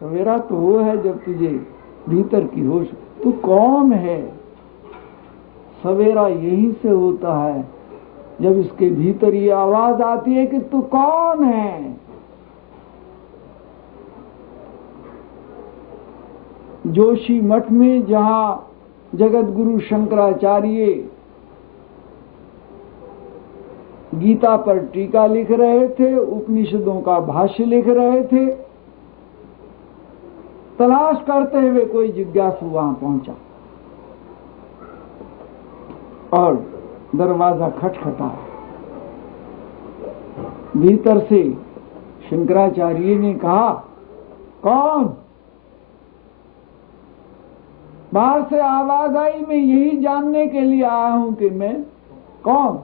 सवेरा तो वो है जब तुझे भीतर की होश, तू कौन है। सवेरा यहीं से होता है जब इसके भीतर ये आवाज आती है कि तू कौन है। जोशी मठ में जहां जगत गुरु शंकराचार्य गीता पर टीका लिख रहे थे, उपनिषदों का भाष्य लिख रहे थे, तलाश करते हुए कोई जिज्ञासु वहां पहुंचा और दरवाजा खटखटाया। भीतर से शंकराचार्य ने कहा, कौन? बाहर से आवाज आई, मैं यही जानने के लिए आया हूं कि मैं कौन।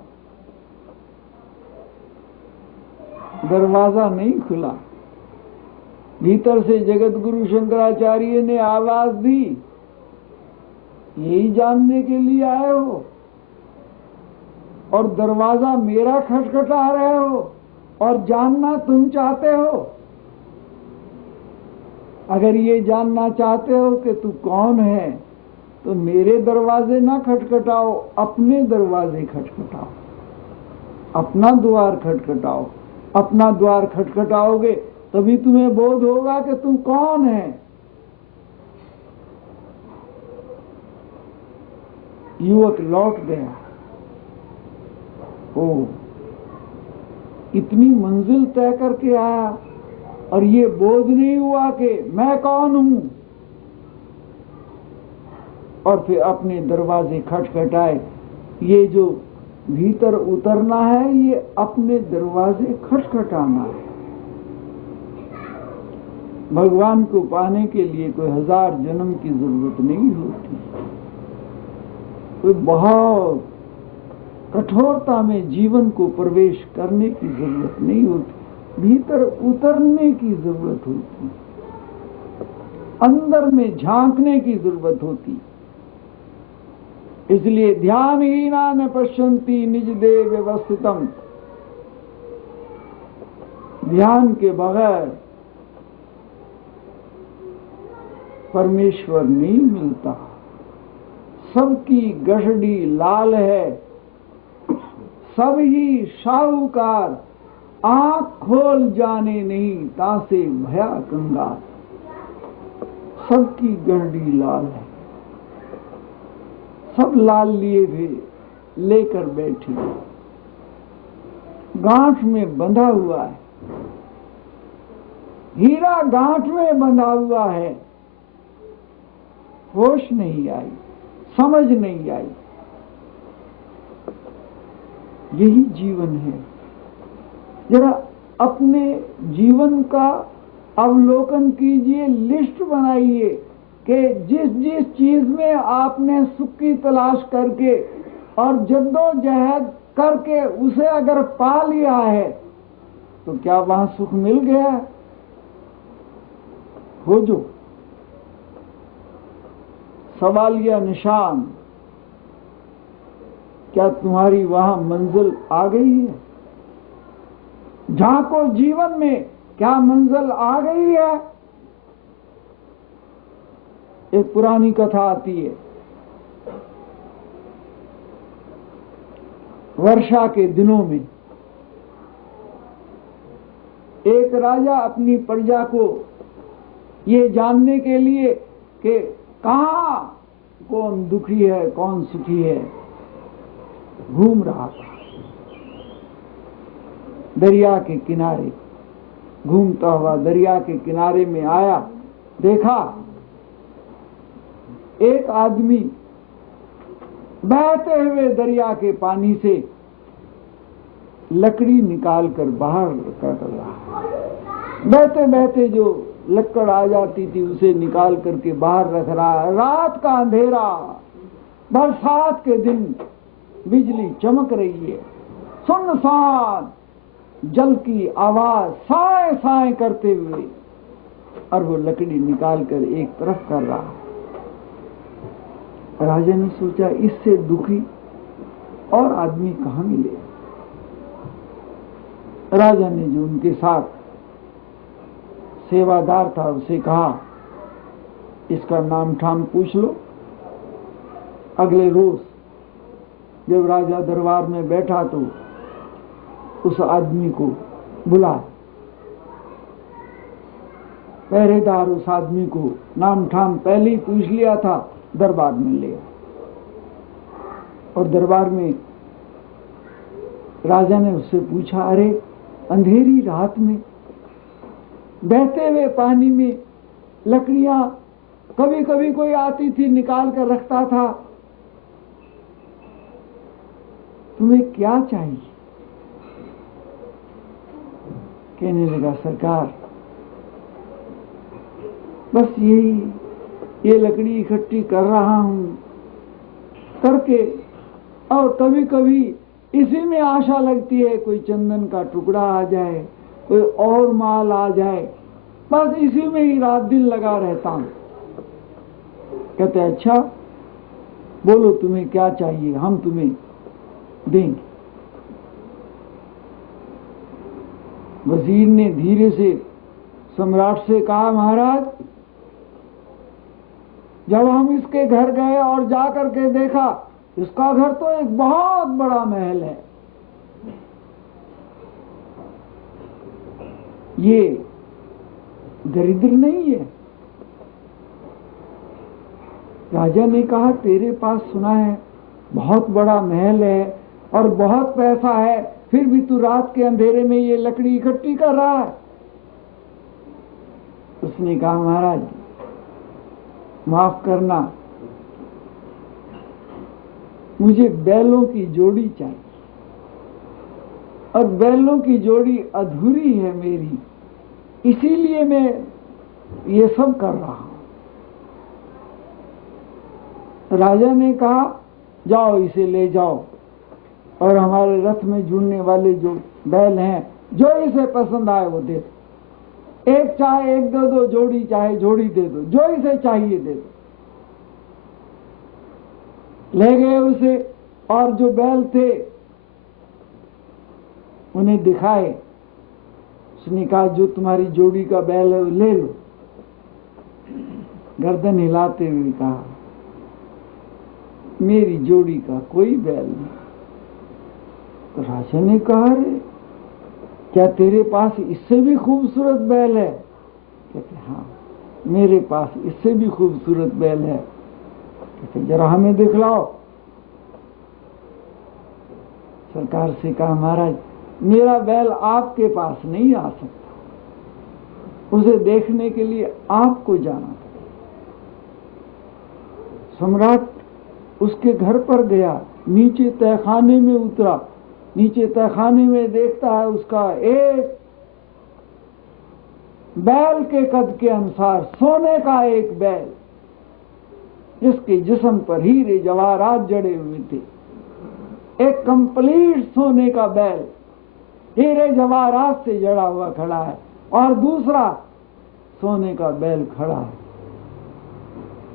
दरवाजा नहीं खुला। भीतर से जगत गुरु शंकराचार्य ने आवाज दी, यही जानने के लिए आए हो और दरवाजा मेरा खटखटा रहे हो और जानना तुम चाहते हो। अगर ये जानना चाहते हो कि तू कौन है तो मेरे दरवाजे ना खटखटाओ, अपने दरवाजे खटखटाओ, अपना द्वार खटखटाओ। अपना द्वार खटखटाओगे तभी तुम्हें बोध होगा कि तू कौन है। युवक लौट गया। ओ, इतनी मंजिल तय करके आया और ये बोध नहीं हुआ कि मैं कौन हूं। और फिर अपने दरवाजे खटखटाए। ये जो भीतर उतरना है, ये अपने दरवाजे खटखटाना है। भगवान को पाने के लिए कोई 1000 जन्म की जरूरत नहीं होती। कोई बहुत कठोरता में जीवन को प्रवेश करने की जरूरत नहीं होती, भीतर उतरने की जरूरत होती, अंदर में झांकने की जरूरत होती। इसलिए ध्यानहीना न पश्यन्ति निज देह व्यवस्थितम। ध्यान के बगैर परमेश्वर नहीं मिलता। सबकी गठड़ी लाल है, सब ही साहूकार, आंख खोल जाने नहीं तासे भया कंगाल। सबकी गठड़ी लाल है, सब लाल लिए हुए लेकर बैठी, गांठ में बंधा हुआ है। हीरा गांठ में बंधा हुआ है। होश नहीं आई, समझ नहीं आई। यही जीवन है। जरा अपने जीवन का अवलोकन कीजिए, लिस्ट बनाइए कि जिस जिस चीज में आपने सुख की तलाश करके और जद्दोजहद करके उसे अगर पा लिया है तो क्या वहां सुख मिल गया? खोजो, सवालिया निशान, क्या तुम्हारी वहां मंजिल आ गई है? झांको जीवन में, क्या मंजिल आ गई है? एक पुरानी कथा आती है। वर्षा के दिनों में एक राजा अपनी प्रजा को ये जानने के लिए कि कहां कौन दुखी है कौन सुखी है घूम रहा था। दरिया के किनारे घूमता हुआ दरिया के किनारे में आया, देखा एक आदमी बहते हुए दरिया के पानी से लकड़ी निकालकर बाहर कर रहा। बहते बहते जो लकड़ आ जाती थी उसे निकाल करके बाहर रख रहा है। रात का अंधेरा, बरसात के दिन, बिजली चमक रही है, सुनसान, जल की आवाज साए साए करते हुए, और वो लकड़ी निकालकर एक तरफ कर रहा। राजा ने सोचा इससे दुखी और आदमी कहां मिले। राजा ने जो उनके साथ सेवादार था, उसे कहा इसका नाम ठाम पूछ लो। अगले रोज जब राजा दरबार में बैठा तो उस आदमी को बुला, पहरेदार उस आदमी को नाम ठाम पहले ही पूछ लिया था, दरबार में ले। और दरबार में राजा ने उससे पूछा, अरे अंधेरी रात में बहते हुए पानी में लकड़ियां कभी कभी कोई आती थी, निकाल कर रखता था, तुम्हें क्या चाहिए? कहने लगा, सरकार बस ये लकड़ी इकट्ठी कर रहा हूं करके, और कभी कभी इसी में आशा लगती है कोई चंदन का टुकड़ा आ जाए, कोई और माल आ जाए, बस इसी में ही रात दिन लगा रहता हूं। कहते अच्छा बोलो तुम्हें क्या चाहिए, हम तुम्हें देंगे। वजीर ने धीरे से सम्राट से कहा, महाराज जब हम इसके घर गए और जाकर के देखा, इसका घर तो एक बहुत बड़ा महल है, ये दरिद्र नहीं है। राजा ने कहा, तेरे पास सुना है बहुत बड़ा महल है और बहुत पैसा है, फिर भी तू रात के अंधेरे में ये लकड़ी इकट्ठी कर रहा है। उसने कहा, महाराज माफ करना, मुझे बैलों की जोड़ी चाहिए और बैलों की जोड़ी अधूरी है मेरी, इसीलिए मैं ये सब कर रहा हूं। राजा ने कहा, जाओ इसे ले जाओ और हमारे रथ में जुड़ने वाले जो बैल हैं, जो इसे पसंद आए वो दे दो, एक चाहे एक दे दो, जोड़ी चाहे जोड़ी दे दो, जो इसे चाहिए दे दो। ले गए उसे और जो बैल थे उन्हें दिखाए। उसने कहा, जो तुम्हारी जोड़ी का बैल है वो ले लो। गर्दन हिलाते हुए कहा, मेरी जोड़ी का कोई बैल नहीं। तो राजा ने कहा, रे क्या तेरे पास इससे भी खूबसूरत बैल है? कहते हाँ, मेरे पास इससे भी खूबसूरत बैल है। कहते जरा हमें दिखलाओ। सरकार से कहा, महाराज मेरा बैल आपके पास नहीं आ सकता, उसे देखने के लिए आपको जाना पड़ेगा। सम्राट उसके घर पर गया, नीचे तहखाने में उतरा, नीचे तहखाने में देखता है उसका एक बैल के कद के अनुसार सोने का एक बैल, जिसके जिस्म पर हीरे जवाहरात जड़े हुए थे, एक कंप्लीट सोने का बैल हीरे जवाहरात से जड़ा हुआ खड़ा है, और दूसरा सोने का बैल खड़ा है।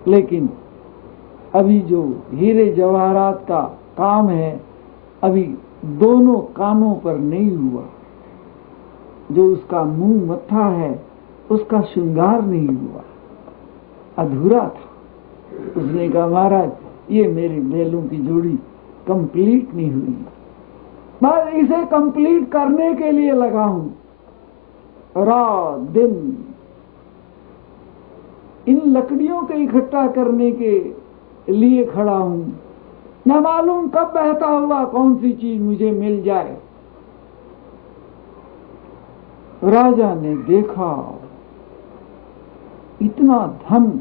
लेकिन अभी जो हीरे जवाहरात का काम है अभी दोनों कानों पर नहीं हुआ, जो उसका मुंह मत्था है उसका श्रृंगार नहीं हुआ, अधूरा था। उसने कहा, महाराज ये मेरे बैलों की जोड़ी कंप्लीट नहीं हुई, मैं इसे कंप्लीट करने के लिए लगा हूं, रात दिन इन लकड़ियों को इकट्ठा करने के लिए खड़ा हूं, न मालूम कब बहता हुआ कौन सी चीज मुझे मिल जाए। राजा ने देखा इतना धन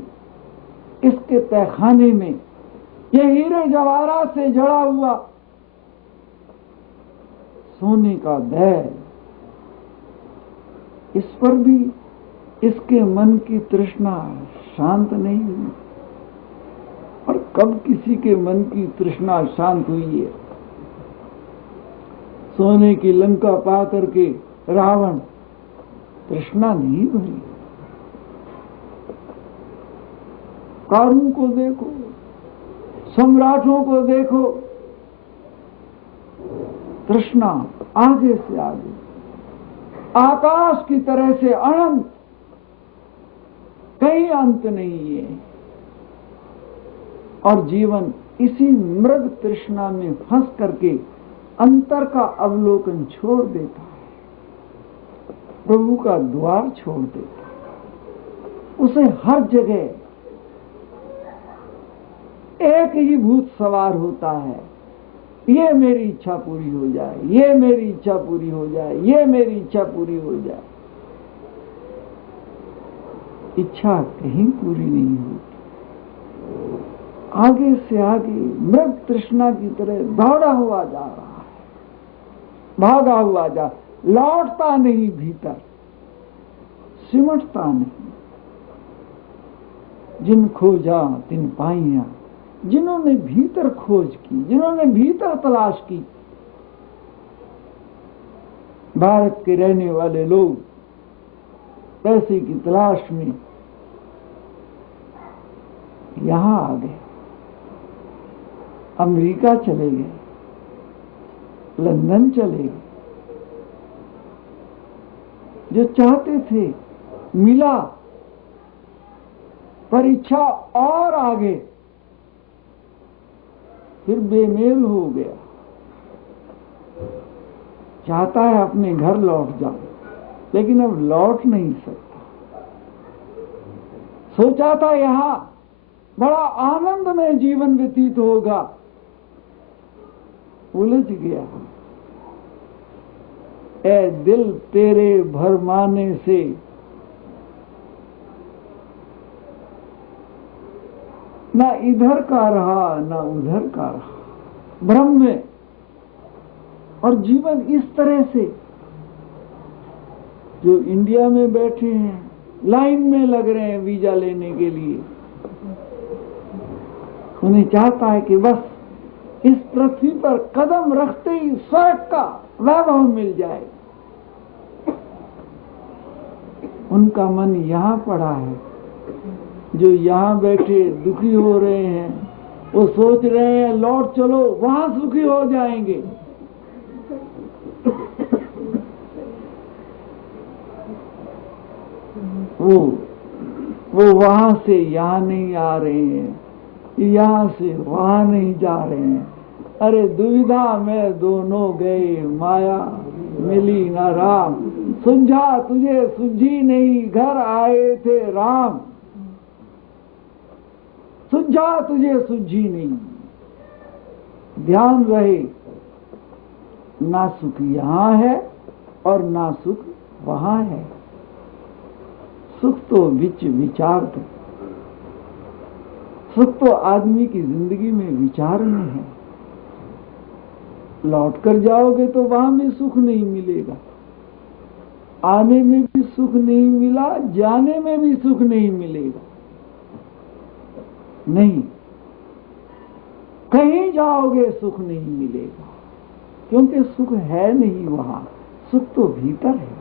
इसके तहखाने में, ये हीरे जवाहरात से जड़ा हुआ सोने का बैल, इस पर भी इसके मन की तृष्णा शांत नहीं हुई। और कब किसी के मन की तृष्णा शांत हुई है? सोने की लंका पा करके रावण तृष्णा नहीं भरी। कारों को देखो, सम्राटों को देखो, तृष्णा आगे से आगे, आकाश की तरह से अनंत कहीं अंत नहीं है। और जीवन इसी मृग तृष्णा में फंस करके अंतर का अवलोकन छोड़ देता है, प्रभु का द्वार छोड़ देता है। उसे हर जगह एक ही भूत सवार होता है, ये मेरी इच्छा पूरी हो जाए, ये मेरी इच्छा पूरी हो जाए, ये मेरी इच्छा पूरी हो जाए। इच्छा कहीं पूरी नहीं होती। आगे से आगे मृग तृष्णा की तरह दौड़ा हुआ जा रहा है, भागा हुआ जा, लौटता नहीं भीतर, सिमटता नहीं। जिन खोजा तिन पाइया, जिन्होंने भीतर खोज की, जिन्होंने भीतर तलाश की। भारत के रहने वाले लोग पैसे की तलाश में यहां आ गए, अमेरिका चले गए, लंदन चले गए। जो चाहते थे मिला, पर इच्छा और आगे, फिर बेमेल हो गया। चाहता है अपने घर लौट जाओ, लेकिन अब लौट नहीं सकता। सोचा था यहां बड़ा आनंद में जीवन व्यतीत होगा, उलझ गया। ए दिल तेरे भरमाने से ना इधर का रहा ना उधर का रहा, भ्रम में। और जीवन इस तरह से, जो इंडिया में बैठे हैं, लाइन में लग रहे हैं वीजा लेने के लिए, उन्हें चाहता है कि बस इस पृथ्वी पर कदम रखते ही स्वर्ग का वैभव मिल जाए। उनका मन यहां पड़ा है। जो यहां बैठे दुखी हो रहे हैं, वो सोच रहे हैं लौट चलो, वहां सुखी हो जाएंगे। वो वहां से यहां नहीं आ रहे हैं, यहां से वहां नहीं जा रहे हैं। अरे दुविधा में दोनों गए, माया मिली ना राम। सुझा तुझे सुझी नहीं, घर आए थे राम। सुझा तुझे सुझी नहीं। ध्यान रहे, ना सुख यहां है और ना सुख वहां है। सुख तो विचार दो। सुख तो आदमी की जिंदगी में विचार में है। लौट कर जाओगे तो वहां भी सुख नहीं मिलेगा। आने में भी सुख नहीं मिला, जाने में भी सुख नहीं मिलेगा। नहीं, कहीं जाओगे सुख नहीं मिलेगा, क्योंकि सुख है नहीं वहां। सुख तो भीतर है।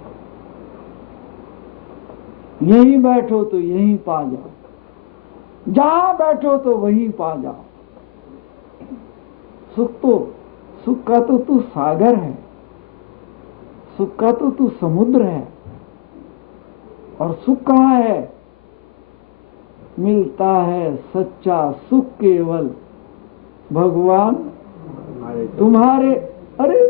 यहीं बैठो तो यहीं पा जाओ, जहां बैठो तो वहीं पा जाओ। सुख का तो तू सागर है, सुख का तो तू समुद्र है। और सुख कहाँ है? मिलता है सच्चा सुख केवल भगवान तुम्हारे। अरे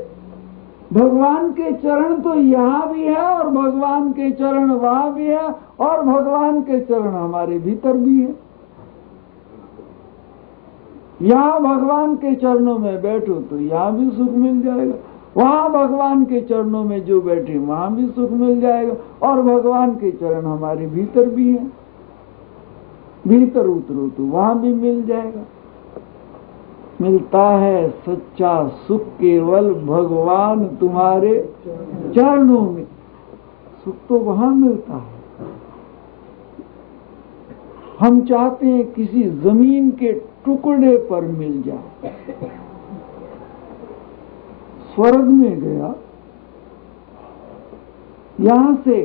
भगवान के चरण तो यहाँ भी है, और भगवान के चरण वहां भी है, और भगवान के चरण हमारे भीतर भी है। यहाँ भगवान के चरणों में बैठो तो यहाँ भी सुख मिल जाएगा, वहां भगवान के चरणों में जो बैठे वहां भी सुख मिल जाएगा। और भगवान के चरण हमारे भीतर भी है, भीतर उतरो तो वहां भी मिल जाएगा। मिलता है सच्चा सुख केवल भगवान तुम्हारे चरणों में। सुख तो वहां मिलता है। हम चाहते हैं किसी जमीन के टुकड़े पर मिल जाए। स्वर्ग में गया, यहां से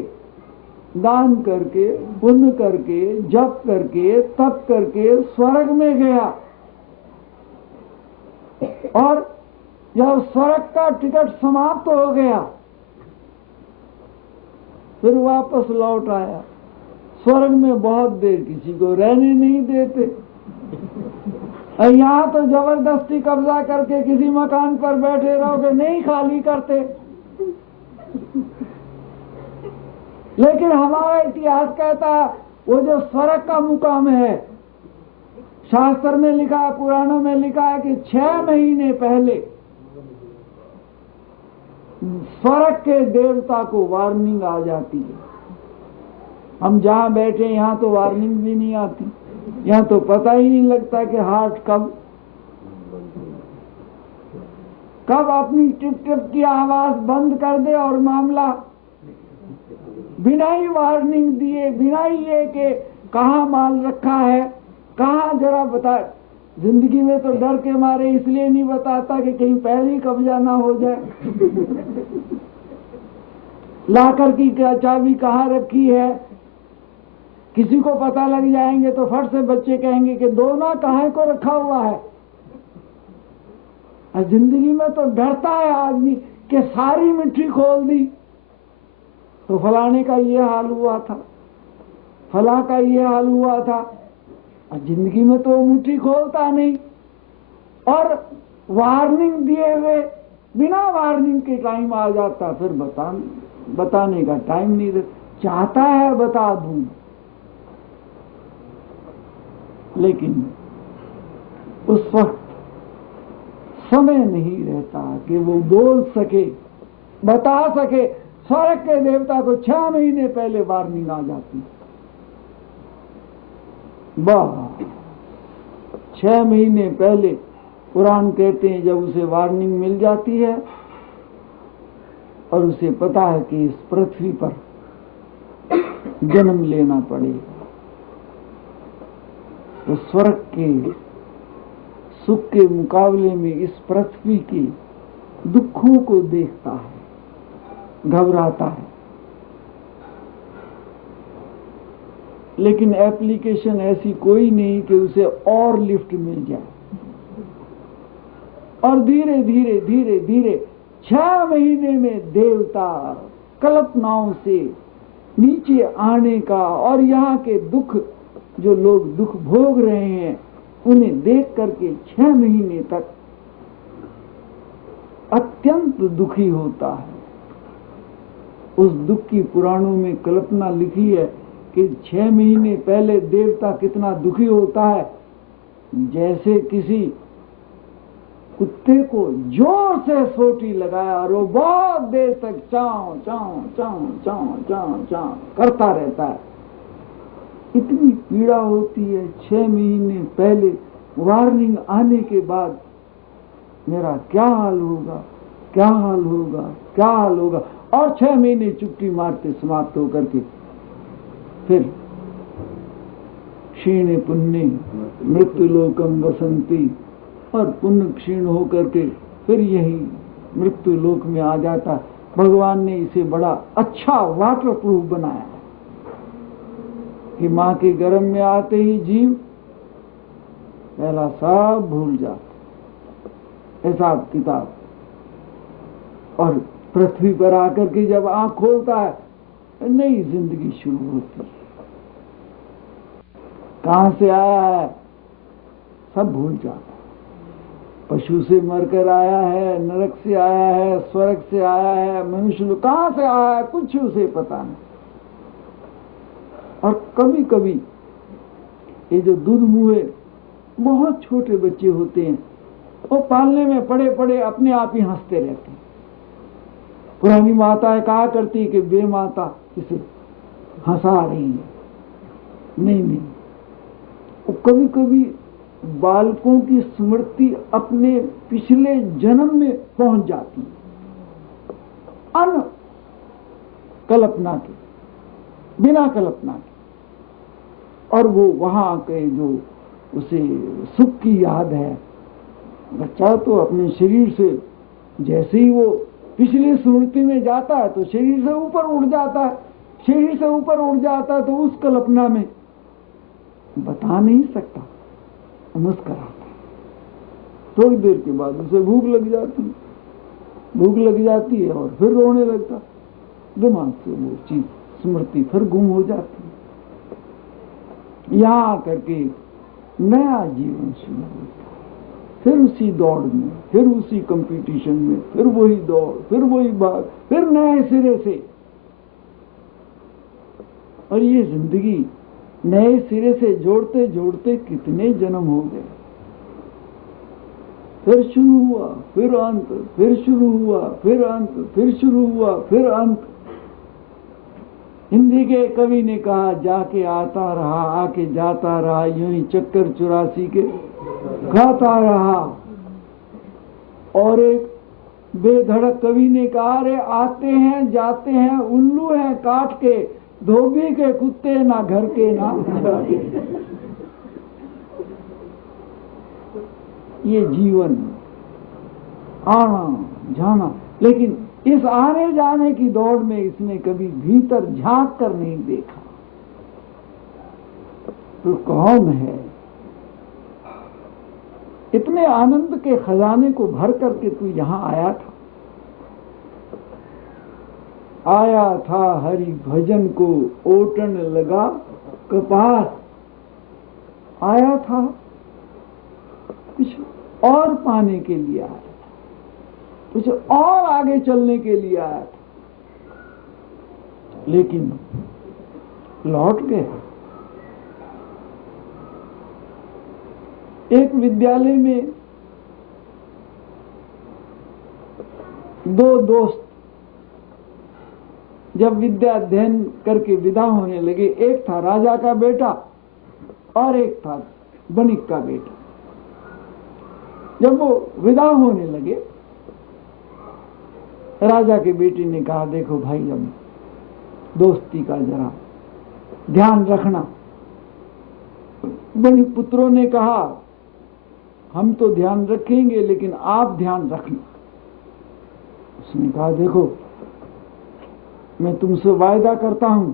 दान करके, पुण्य करके, जप करके, तप करके स्वर्ग में गया, और जब स्वर्ग का टिकट समाप्त हो गया, फिर वापस लौट आया। स्वर्ग में बहुत देर किसी को रहने नहीं देते। और यहाँ तो जबरदस्ती कब्जा करके किसी मकान पर बैठे रहोगे, नहीं खाली करते। लेकिन हमारा इतिहास कहता है वो जो स्वर्ग का मुकाम है, शास्त्र में लिखा है, पुराणों में लिखा है कि 6 महीने पहले स्वर्ग के देवता को वार्निंग आ जाती है। हम जहां बैठे यहां तो वार्निंग भी नहीं आती, यहां तो पता ही नहीं लगता कि हार्ट कब अपनी टिप टिप की आवाज बंद कर दे और मामला बिना ही वार्निंग दिए, बिना ही ये कि कहाँ माल रखा है, कहाँ जरा बता। जिंदगी में तो डर के मारे इसलिए नहीं बताता कि कहीं पहले ही कब्जा ना हो जाए। लाकर की चाबी कहाँ रखी है, किसी को पता लग जाएंगे तो फट से बच्चे कहेंगे कि दोना कहाँ को रखा हुआ है। और जिंदगी में तो डरता है आदमी कि सारी मिट्टी खोल दी तो फलाने का ये हाल हुआ था, फला का ये हाल हुआ था। और जिंदगी में तो वो मिट्टी खोलता नहीं, और वार्निंग दिए हुए बिना वार्निंग के टाइम आ जाता, फिर बताने का टाइम नहीं रहता। चाहता है बता दूं, लेकिन उस वक्त समय नहीं रहता कि वो बोल सके, बता सके। स्वर्ग के देवता को 6 महीने पहले वार्निंग आ जाती। वाह, 6 महीने पहले कुरान कहते हैं जब उसे वार्निंग मिल जाती है और उसे पता है कि इस पृथ्वी पर जन्म लेना पड़ेगा, तो स्वर्ग के सुख के मुकाबले में इस पृथ्वी के दुखों को देखता है, घबराता है। लेकिन एप्लीकेशन ऐसी कोई नहीं कि उसे और लिफ्ट मिल जाए। और धीरे धीरे धीरे धीरे 6 महीने में देवता कल्पनाओं से नीचे आने का, और यहाँ के दुख जो लोग दुख भोग रहे हैं उन्हें देख करके 6 महीने तक अत्यंत दुखी होता है। उस दुख की पुराणों में कल्पना लिखी है कि 6 महीने पहले देवता कितना दुखी होता है, जैसे किसी कुत्ते को जोर से सोटी लगाया और वो बहुत देर तक चाव चाव चाव चाव चाव चाव करता रहता है। इतनी पीड़ा होती है। 6 महीने पहले वार्निंग आने के बाद मेरा क्या हाल होगा, क्या हाल होगा, क्या हाल होगा। और 6 महीने चुप्पी मारते समाप्त होकर के फिर क्षीण पुण्य मृत्युलोकम वसंती, और पुण्य क्षीण होकर के फिर यही मृत्यु लोक में आ जाता। भगवान ने इसे बड़ा अच्छा वाटर प्रूफ बनाया कि मां के गर्भ में आते ही जीव पहला सब भूल जाता, हिसाब किताब, और पृथ्वी पर आकर के जब आंख खोलता है नई जिंदगी शुरू होती है। कहां से आया है सब भूल जाता। पशु से मरकर आया है, नरक से आया है, स्वर्ग से आया है, मनुष्य कहां से आया है कुछ उसे पता नहीं। और कभी कभी ये जो दूध मुहे बहुत छोटे बच्चे होते हैं, वो पालने में पड़े पड़े अपने आप ही हंसते रहते हैं। पुरानी माताएं कहा करती कि बे माता इसे हंसा रही है। नहीं, वो कभी कभी बालकों की स्मृति अपने पिछले जन्म में पहुंच जाती है, अन कल्पना के, बिना कल्पना के, और वो वहां के जो उसे सुख की याद है। बच्चा तो अपने शरीर से जैसे ही वो पिछली स्मृति में जाता है तो शरीर से ऊपर उड़ जाता है, शरीर से ऊपर उड़ जाता है तो उस कल्पना में बता नहीं सकता, मुस्कुराता। थोड़ी देर के बाद उसे भूख लग जाती है और फिर रोने लगता। दिमाग से वो चीज स्मृति फिर गुम हो जाती है। यहाँ करके नया जीवन शुरू होता, फिर उसी दौड़ में, फिर उसी कंपटीशन में, फिर वही दौड़, फिर वही बात, फिर नए सिरे से। और ये जिंदगी नए सिरे से जोड़ते जोड़ते कितने जन्म हो गए, फिर शुरू हुआ, फिर अंत, फिर शुरू हुआ, फिर अंत, फिर शुरू हुआ, फिर अंत। हिंदी के कवि ने कहा, जाके आता रहा, आके जाता रहा, यूं ही चक्कर 84 के खाता रहा। और एक बेधड़क कवि ने कहा, रे आते हैं जाते हैं उल्लू हैं काट के, धोबी के कुत्ते ना घर के ना। ये जीवन आना जाना, लेकिन इस आने जाने की दौड़ में इसने कभी भीतर झांक कर नहीं देखा तो कौन है। इतने आनंद के खजाने को भर करके तू यहां आया था, आया था हरि भजन को ओटन लगा कपास, आया था कुछ और पाने के लिए आया था, कुछ और आगे चलने के लिए आया था, लेकिन लौट गया। एक विद्यालय में दो दोस्त जब विद्या अध्ययन करके विदा होने लगे, एक था राजा का बेटा और एक था बणिक का बेटा। जब वो विदा होने लगे, राजा के बेटे ने कहा, देखो भाई, अब दोस्ती का जरा ध्यान रखना। बणिक पुत्रों ने कहा, हम तो ध्यान रखेंगे लेकिन आप ध्यान रखना। उसने कहा, देखो मैं तुमसे वायदा करता हूं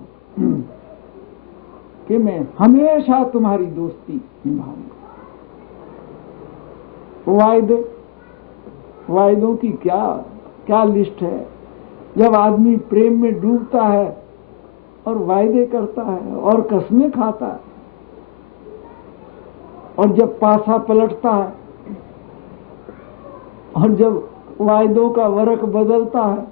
कि मैं हमेशा तुम्हारी दोस्ती निभाऊंगा। वायदों की क्या लिस्ट है। जब आदमी प्रेम में डूबता है और वायदे करता है और कसमें खाता है, और जब पासा पलटता है और जब वायदों का वरक बदलता है,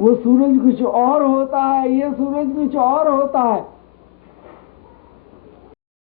वो सूरज कुछ और होता है, ये सूरज कुछ और होता है।